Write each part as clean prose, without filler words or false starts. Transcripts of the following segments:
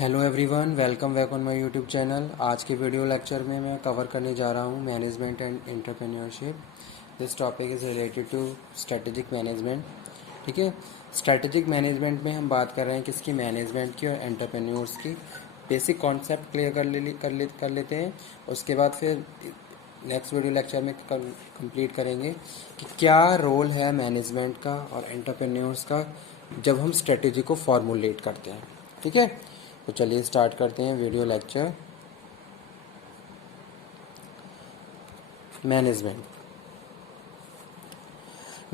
Hello everyone, welcome back on my YouTube channel. आज के video lecture में मैं कवर करने जा रहा हूँ management and entrepreneurship. This topic is related to strategic management. ठीक है, स्ट्रेटेजिक मैनेजमेंट में हम बात कर रहे हैं किसकी, मैनेजमेंट की और एंटरप्रेन्योर्स की। बेसिक कॉन्सेप्ट क्लियर कर लेते हैं। उसके बाद फिर नेक्स्ट वीडियो लेक्चर में कंप्लीट करेंगे कि क्या रोल है मैनेजमेंट का और एंटरप्रेन्योर्स का जब हम स्ट्रेटेजी को फॉर्मुलेट करते हैं। ठीक है, तो चलिए स्टार्ट करते हैं video lecture. Management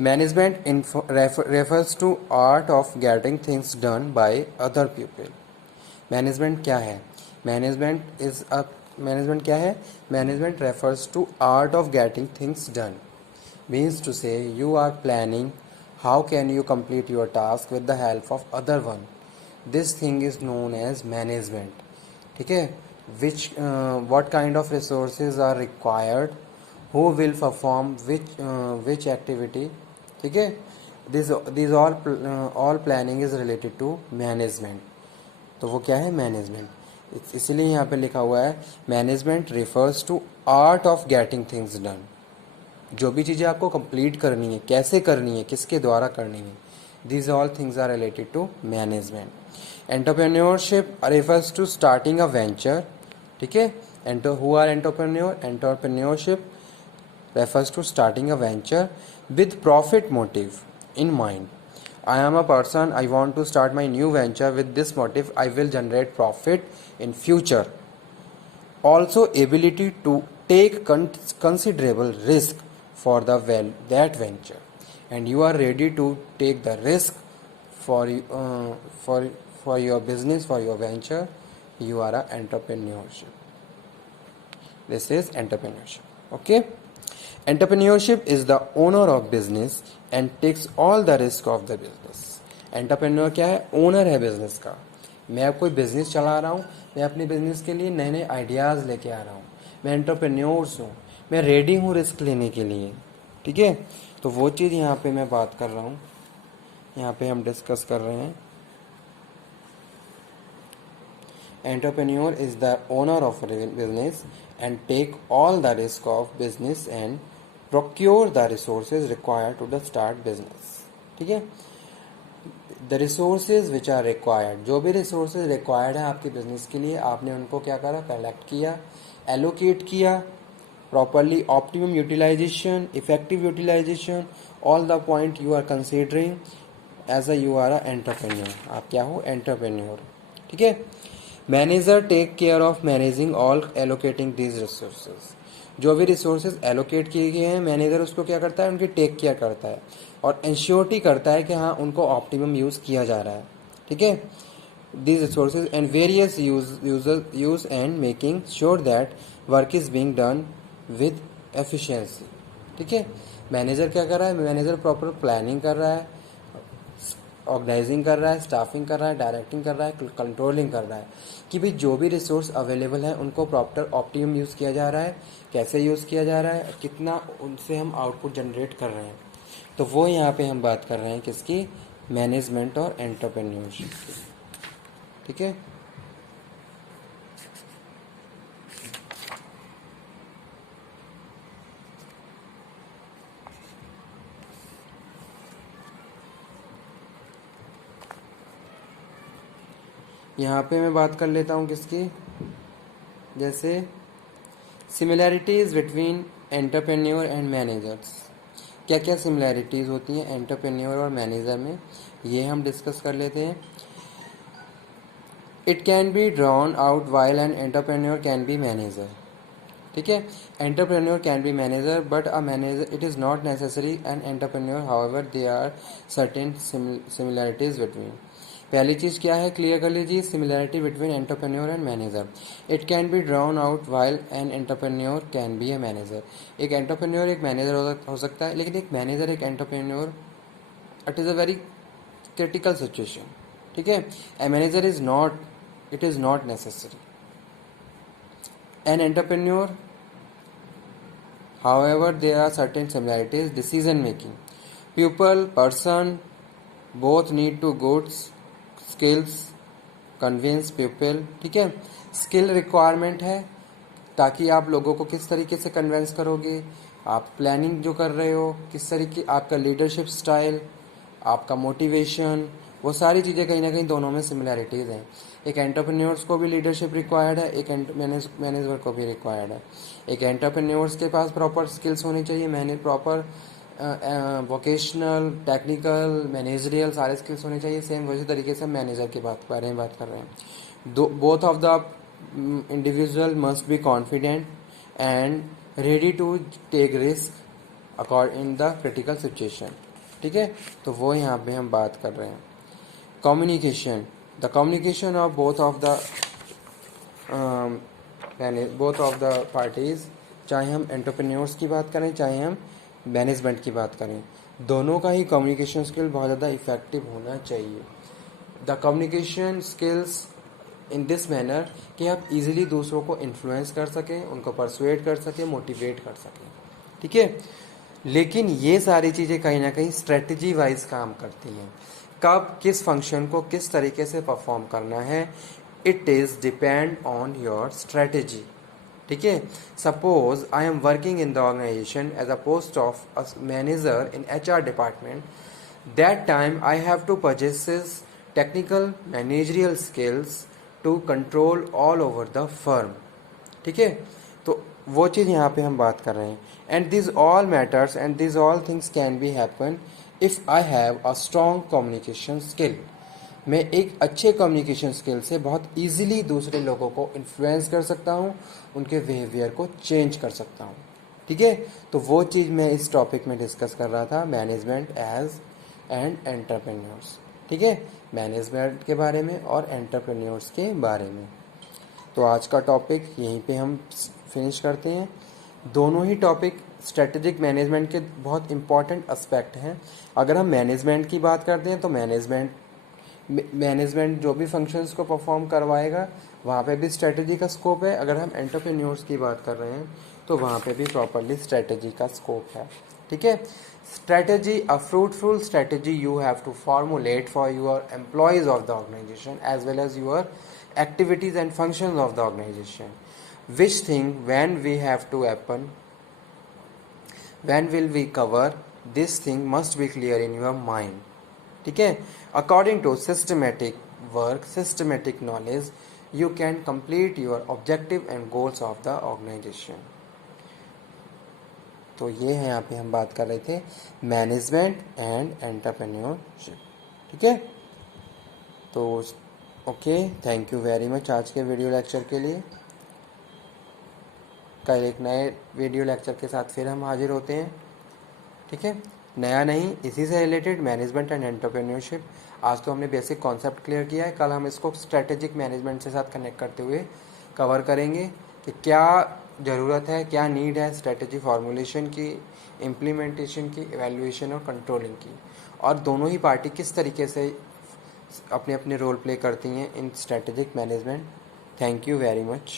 management refers to art of getting things done by other people। Management क्या है? मैनेजमेंट क्या है? Management refers to art of getting things done, means to say you are planning how can you complete your task with the help of other one। this thing is known as management। ठीक है, which what kind of resources are required, who will perform which activity। ठीक है, these all planning is related to management। तो वो क्या है? Management. इसलिए यहाँ पे लिखा हुआ है management refers to art of getting things done. जो भी चीज़ें आपको कंप्लीट करनी है, कैसे करनी है, किसके द्वारा करनी है, these all things are related to management। entrepreneurship refers to starting a venture। ठीक है, who are entrepreneurship refers to starting a venture with profit motive in mind। I am a person, I want to start my new venture with this motive, I will generate profit in future। also ability to take considerable risk for that venture, and you are ready to take the risk for uh, for for your business, for your venture, you are a entrepreneurship। this is entrepreneurship। okay, entrepreneurship is the owner of business and takes all the risk of the business। Entrepreneur क्या है? Owner है business का। मैं कोई business चला रहा हूँ, मैं अपने बिजनेस के लिए नए नए आइडियाज़ लेके आ रहा हूँ, मैं एंटरप्रेन्योर्स हूँ, मैं रेडी हूँ रिस्क लेने के लिए। ठीक है, तो वो चीज़ यहाँ पे मैं बात कर रहा हूँ, यहाँ पे हम डिस्कस कर रहे हैं। Entrepreneur is the owner of business and take all the risk of business and procure the resources required to the start business. ठीक है, the resources which are required, जो भी रिसोर्सेज रिक्वायर्ड है आपके बिजनेस के लिए, आपने उनको क्या करा? कलेक्ट किया, एलोकेट किया properly, optimum utilization, effective utilization, all the point you are considering as a you are a entrepreneur. आप क्या हो? एंटरप्रेन्योर। ठीक है, manager take care of managing all allocating these resources. जो भी रिसोर्सेज एलोकेट किए गए हैं, मैनेजर उसको क्या करता है? उनकी टेक केयर करता है और इंश्योरिटी करता है कि हाँ, उनको ऑप्टिमम यूज़ किया जा रहा है। ठीक है, these resources and various use and making sure that work is being done with efficiency। ठीक है, मैनेजर क्या कर रहा है? मैनेजर प्रॉपर प्लानिंग कर रहा है, ऑर्गेनाइजिंग कर रहा है, स्टाफिंग कर रहा है, डायरेक्टिंग कर रहा है, कंट्रोलिंग कर रहा है कि भाई जो भी रिसोर्स अवेलेबल है उनको प्रॉपर ऑप्टिमम यूज़ किया जा रहा है, कैसे यूज़ किया जा रहा है, कितना उनसे हम आउटपुट जनरेट कर रहे हैं। तो वो यहाँ पे हम बात कर रहे हैं किसकी? मैनेजमेंट और एंटरप्रेन्योरशिप की। ठीक है, यहाँ पे मैं बात कर लेता हूँ किसकी, जैसे similarities between entrepreneur and managers. क्या क्या सिमिलैरिटीज़ होती हैं एंटरप्रेन्योर और मैनेजर में, ये हम डिस्कस कर लेते हैं। It can be drawn out while an entrepreneur can be manager. ठीक है, entrepreneur can be manager but a manager it is not necessary an entrepreneur, however there are certain similarities between. पहली चीज़ क्या है? Clear कर लीजिए, similarity between entrepreneur and manager. It can be drawn out while an entrepreneur can be a manager. एक entrepreneur एक manager हो सकता है, लेकिन एक मैनेजर एक entrepreneur, it is a very critical situation. ठीक है, a manager is not, it is not necessary. An entrepreneur, however there are certain similarities, decision making, people, person, both need to good skills convince people, ठीक है। Skill requirement है ताकि आप लोगों को किस तरीके से कन्विंस करोगे, आप प्लानिंग जो कर रहे हो किस तरीके, आपका लीडरशिप स्टाइल, आपका मोटिवेशन, वो सारी चीज़ें कहीं ना कहीं दोनों में सिमिलैरिटीज़ हैं। एक एंटरप्रेन्योर्स को भी लीडरशिप रिक्वायर्ड है, एक मैनेजर को भी रिक्वायर्ड है। एक एंटरप्रेन्योर्स के पास प्रॉपर स्किल्स होनी चाहिए, प्रॉपर वोकेशनल, टेक्निकल, मैनेजरियल सारे स्किल्स होने चाहिए। सेम वैसे तरीके से मैनेजर की बारे में बात कर रहे हैं। Both of the individual must be confident and ready to take risk according in the critical situation, ठीक है। तो वो यहाँ पे हम बात कर रहे हैं। Communication, the communication of both of the parties, चाहे हम एंटरप्रेन्योर्स की बात करें चाहे हम मैनेजमेंट की बात करें, दोनों का ही कम्युनिकेशन स्किल बहुत ज़्यादा इफेक्टिव होना चाहिए। The communication skills in this manner कि आप इजीली दूसरों को इन्फ्लुएंस कर सकें, उनको परसुएट कर सकें, मोटिवेट कर सकें, ठीक है। लेकिन ये सारी चीज़ें कहीं ना कहीं स्ट्रेटजी वाइज काम करती हैं। कब किस फंक्शन को किस तरीके से परफॉर्म करना है, it is depend on your strategy, ठीक है। Suppose I am working in the organization as a post of a manager in HR department, that time I have to possess technical managerial skills to control all over the firm, ठीक है। तो वो चीज़ यहाँ पे हम बात कर रहे हैं। And this all matters and this all things can be happen if I have a strong communication skill. मैं एक अच्छे कम्युनिकेशन स्किल से बहुत इजीली दूसरे लोगों को इन्फ्लुएंस कर सकता हूँ, उनके बिहेवियर को चेंज कर सकता हूँ, ठीक है। तो वो चीज़ मैं इस टॉपिक में डिस्कस कर रहा था, मैनेजमेंट एज एंड एंटरप्रेन्योर्स, ठीक है। मैनेजमेंट के बारे में और एंटरप्रेन्योर्स के बारे में। तो आज का टॉपिक यहीं पे हम फिनिश करते हैं। दोनों ही टॉपिक स्ट्रेटेजिक मैनेजमेंट के बहुत इंपॉर्टेंट एस्पेक्ट हैं। अगर हम मैनेजमेंट की बात करते हैं तो मैनेजमेंट जो भी फंक्शंस को परफॉर्म करवाएगा वहाँ पे भी स्ट्रेटजी का स्कोप है। अगर हम एंटरप्रेन्योर्स की बात कर रहे हैं तो वहाँ पे भी प्रॉपरली स्ट्रेटजी का स्कोप है, ठीक है। Strategy, a fruitful strategy you have to formulate for your employees of the organization as well as your activities and functions of the organization, which thing when we have to happen, when will we cover, this thing must be clear in your mind, ठीक है। according to systematic work, systematic knowledge, you can complete your objective and goals of the organization। तो ये है यहाँ पे हम बात कर रहे थे मैनेजमेंट एंड एंटरप्रेन्योरशिप, ठीक है। तो okay, thank you very much आज के वीडियो लेक्चर के लिए। कल एक नए वीडियो लेक्चर के साथ फिर हम हाजिर होते हैं, ठीक है। नया नहीं, इसी से रिलेटेड मैनेजमेंट एंड एंटरप्रेन्योरशिप। आज तो हमने बेसिक कॉन्सेप्ट क्लियर किया है, कल हम इसको स्ट्रेटेजिक मैनेजमेंट से साथ कनेक्ट करते हुए कवर करेंगे कि क्या ज़रूरत है, क्या नीड है स्ट्रेटेजी फॉर्मुलेशन की, इम्प्लीमेंटेशन की, एवेल्युएशन और कंट्रोलिंग की, और दोनों ही पार्टी किस तरीके से अपने अपने रोल प्ले करती हैं in strategic management. Thank you very much.